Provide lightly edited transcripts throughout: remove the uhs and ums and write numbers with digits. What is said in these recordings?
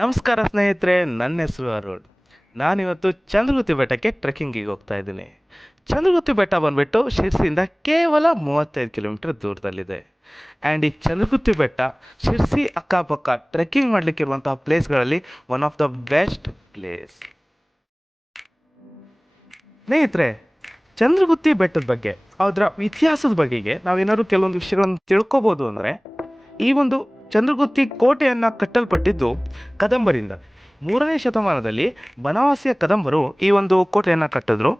ನಮಸ್ಕಾರ ಸ್ನೇಹಿತರೆ, ನನ್ನ ಹೆಸರು ಅರುಣ್. ನಾನಿವತ್ತು ಚಂದ್ರಗುತ್ತಿ ಬೆಟ್ಟಕ್ಕೆ ಟ್ರೆಕ್ಕಿಂಗಿಗೆ ಹೋಗ್ತಾ ಇದ್ದೀನಿ. ಚಂದ್ರಗುತ್ತಿ ಬೆಟ್ಟ ಬಂದ್ಬಿಟ್ಟು ಶಿರ್ಸಿಯಿಂದ ಕೇವಲ 35 ಕಿಲೋಮೀಟರ್ ದೂರದಲ್ಲಿದೆ. ಆ್ಯಂಡ್ ಈ ಚಂದ್ರಗುತ್ತಿ ಬೆಟ್ಟ ಶಿರ್ಸಿ ಅಕ್ಕಪಕ್ಕ ಟ್ರೆಕ್ಕಿಂಗ್ ಮಾಡಲಿಕ್ಕಿರುವಂತಹ ಪ್ಲೇಸ್ಗಳಲ್ಲಿ one of the best place. ಸ್ನೇಹಿತರೆ, ಚಂದ್ರಗುತ್ತಿ ಬೆಟ್ಟದ ಬಗ್ಗೆ, ಅದರ ಇತಿಹಾಸದ ಬಗೆಗೆ ನಾವೇನಾದ್ರು ಕೆಲವೊಂದು ವಿಷಯಗಳನ್ನು ತಿಳ್ಕೊಬೋದು ಅಂದರೆ, ಈ ಒಂದು ಚಂದ್ರಗುತ್ತಿ ಕೋಟೆಯನ್ನು ಕಟ್ಟಲ್ಪಟ್ಟಿದ್ದು ಕದಂಬರಿಂದ. 3ನೇ ಶತಮಾನದಲ್ಲಿ ಬನವಾಸಿಯ ಕದಂಬರು ಈ ಒಂದು ಕೋಟೆಯನ್ನು ಕಟ್ಟಿದ್ರು.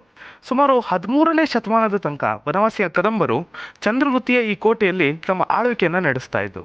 ಸುಮಾರು 13ನೇ ಶತಮಾನದ ತನಕ ಬನವಾಸಿಯ ಕದಂಬರು ಚಂದ್ರಗುತ್ತಿಯ ಈ ಕೋಟೆಯಲ್ಲಿ ತಮ್ಮ ಆಳ್ವಿಕೆಯನ್ನು ನಡೆಸ್ತಾ ಇದ್ದು.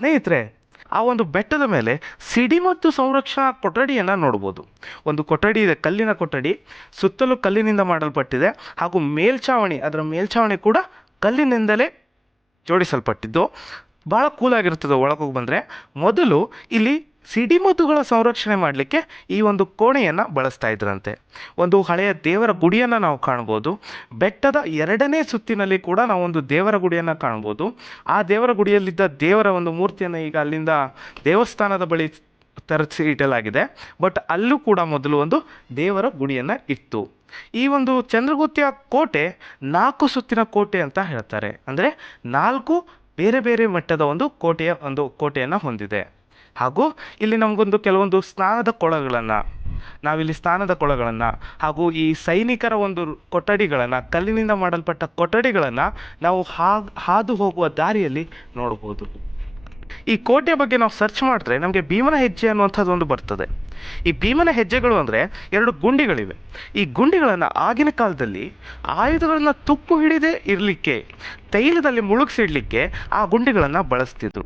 ಸ್ನೇಹಿತರೆ, ಆ ಒಂದು ಬೆಟ್ಟದ ಮೇಲೆ ಸಿಡಿ ಮತ್ತು ಸಂರಕ್ಷಣಾ ಕೊಠಡಿಯನ್ನು ನೋಡ್ಬೋದು. ಒಂದು ಕೊಠಡಿ ಇದೆ, ಕಲ್ಲಿನ ಕೊಠಡಿ, ಸುತ್ತಲೂ ಕಲ್ಲಿನಿಂದ ಮಾಡಲ್ಪಟ್ಟಿದೆ. ಹಾಗೂ ಮೇಲ್ಛಾವಣಿ, ಅದರ ಮೇಲ್ಛಾವಣಿ ಕೂಡ ಕಲ್ಲಿನಿಂದಲೇ ಜೋಡಿಸಲ್ಪಟ್ಟಿದ್ದು. ಭಾಳ ಕೂಲಾಗಿರ್ತದೆ ಒಳಗೋಗಿ ಬಂದರೆ. ಮೊದಲು ಇಲ್ಲಿ ಸಿಡಿಮದ್ದುಗಳ ಸಂರಕ್ಷಣೆ ಮಾಡಲಿಕ್ಕೆ ಈ ಒಂದು ಕೋಣೆಯನ್ನು ಬಳಸ್ತಾ ಇದ್ರಂತೆ. ಒಂದು ಹಳೆಯ ದೇವರ ಗುಡಿಯನ್ನು ನಾವು ಕಾಣ್ಬೋದು. ಬೆಟ್ಟದ 2ನೇ ಸುತ್ತಿನಲ್ಲಿ ಕೂಡ ನಾವು ಒಂದು ದೇವರ ಗುಡಿಯನ್ನು ಕಾಣ್ಬೋದು. ಆ ದೇವರ ಗುಡಿಯಲ್ಲಿದ್ದ ದೇವರ ಒಂದು ಮೂರ್ತಿಯನ್ನು ಈಗ ಅಲ್ಲಿಂದ ದೇವಸ್ಥಾನದ ಬಳಿ ತರಿಸಿ ಇಡಲಾಗಿದೆ. ಬಟ್ ಅಲ್ಲೂ ಕೂಡ ಮೊದಲು ಒಂದು ದೇವರ ಗುಡಿಯನ್ನು ಇತ್ತು. ಈ ಒಂದು ಚಂದ್ರಗುತ್ತಿಯ ಕೋಟೆ 4 ಸುತ್ತಿನ ಕೋಟೆ ಅಂತ ಹೇಳ್ತಾರೆ. ಅಂದರೆ 4 ಬೇರೆ ಬೇರೆ ಮಟ್ಟದ ಒಂದು ಕೋಟೆಯನ್ನು ಹೊಂದಿದೆ. ಹಾಗೂ ಇಲ್ಲಿ ನಮಗೊಂದು ಕೆಲವೊಂದು ಸ್ನಾನದ ಕೊಳಗಳನ್ನು ಹಾಗೂ ಈ ಸೈನಿಕರ ಒಂದು ಕೊಠಡಿಗಳನ್ನು, ಕಲ್ಲಿನಿಂದ ಮಾಡಲ್ಪಟ್ಟ ಕೊಠಡಿಗಳನ್ನು ನಾವು ಹಾದು ಹೋಗುವ ದಾರಿಯಲ್ಲಿ ನೋಡ್ಬೋದು. ಈ ಕೋಟೆ ಬಗ್ಗೆ ನಾವು ಸರ್ಚ್ ಮಾಡಿದ್ರೆ ನಮಗೆ ಭೀಮನ ಹೆಜ್ಜೆ ಅನ್ನುವಂಥದ್ದು ಒಂದು ಬರ್ತದೆ. ಈ ಭೀಮನ ಹೆಜ್ಜೆಗಳು ಅಂದರೆ 2 ಗುಂಡಿಗಳಿವೆ. ಈ ಗುಂಡಿಗಳನ್ನು ಆಗಿನ ಕಾಲದಲ್ಲಿ ಆಯುಧಗಳನ್ನು ತುಕ್ಕು ಹಿಡಿದೇ ಇರಲಿಕ್ಕೆ, ತೈಲದಲ್ಲಿ ಮುಳುಗಿಸಿಡ್ಲಿಕ್ಕೆ ಆ ಗುಂಡಿಗಳನ್ನು ಬಳಸ್ತಿದ್ರು.